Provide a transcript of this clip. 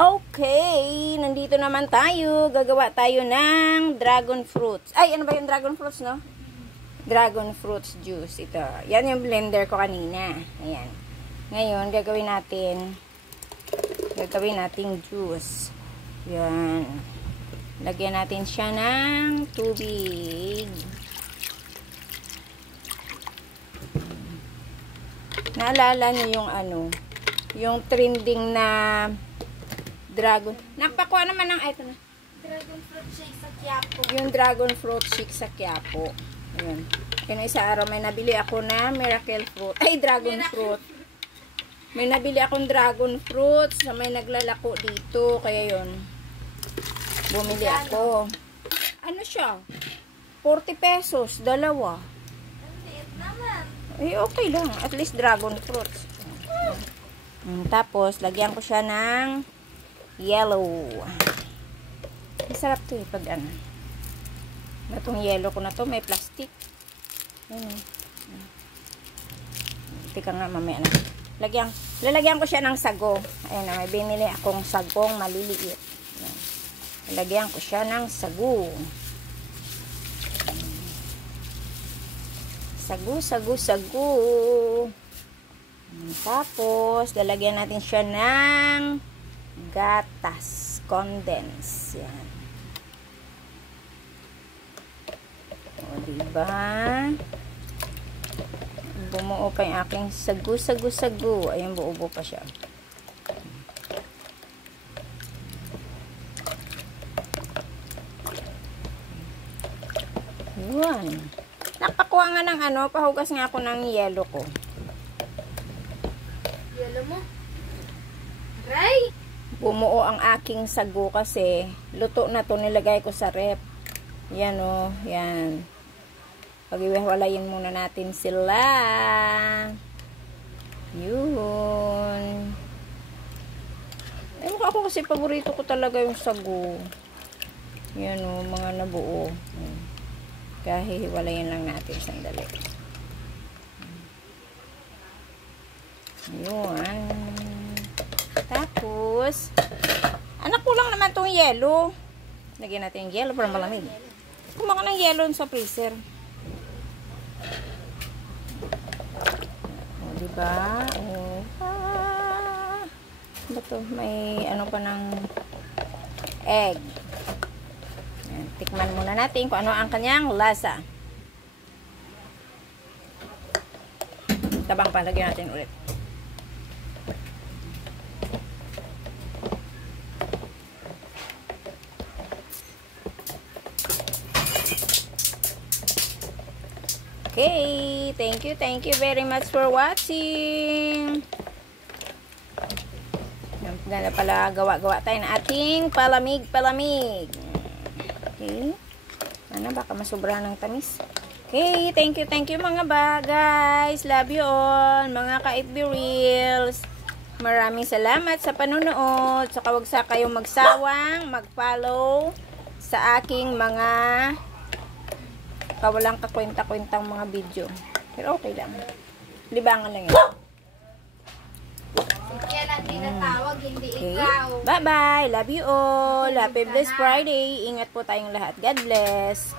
Okay, nandito naman tayo. Gagawa tayo ng dragon fruits. Ay, ano ba yung dragon fruits, no? Dragon fruits juice. Ito. Yan yung blender ko kanina. Ayan. Ngayon, gagawin natin juice. Yan. Lagyan natin siya ng tubig. Naalala niyo yung yung trending na dragon. Napakuha naman ng ito na. Dragon fruit shake sa Quiapo. Yung dragon fruit shake sa Quiapo. Ayan. Kaya isa araw may nabili ako na miracle fruit. Ay, dragon fruit. May nabili akong dragon fruit sa may naglalako dito. Kaya yun. Bumili ako. Ano siya? 40 pesos. Dalawa. Ang liit naman. Eh, okay lang. At least dragon fruits. Tapos, lagyan ko siya ng yellow. Masarap to eh pag ano. Itong yellow ko na to, may plastic. Ayan. Tika nga mamaya na. Lalagyan ko siya ng sago. Ayan na, may binili akong sagong maliliit. Ayan. Lalagyan ko siya ng sago. Sago. Tapos, lalagyan natin siya ng gatas. Condense. Yan. O, diba? Bumuo pa yung aking sago. Ayan, buo pa siya. Yan. Nakakuha nga ng pahugas nga ako ng yelo ko. Yelo mo? Aray! Bumuo ang aking sago kasi luto na to, nilagay ko sa rep. Yan o, yan. Pag-iwalayin muna natin sila. Yun. Ay, mukha ako kasi paborito ko talaga yung sago. Yan o, mga nabuo. Kahihiwalayin lang natin sandali. Yun. Tapos, anak ko lang naman itong yelo. Lagyan natin yung yelo para malamig. Kumaka ng yelo sa freezer. O, diba? O, ito, may pa ng egg. Ayan, tikman muna natin kung ano ang kanyang lasa. Tabang pa, lagyan natin ulit. Okay, thank you very much for watching. Yan na pala, gawa tayo ng ating palamig. Okay. Ano, baka masobrahan ng tamis. Okay, thank you mga guys. Love you all, mga ka-FB Reels. Maraming salamat sa panunood. Saka wag sa kayong magsawang mag-follow sa aking mga kawalang kakwenta-kwentang mga video. Pero okay lang. Libangan lang yun. Kaya lang tinatawag, hindi Okay. ikaw. Bye-bye. Love you all. Happy Blessed Friday. Ingat po tayong lahat. God bless.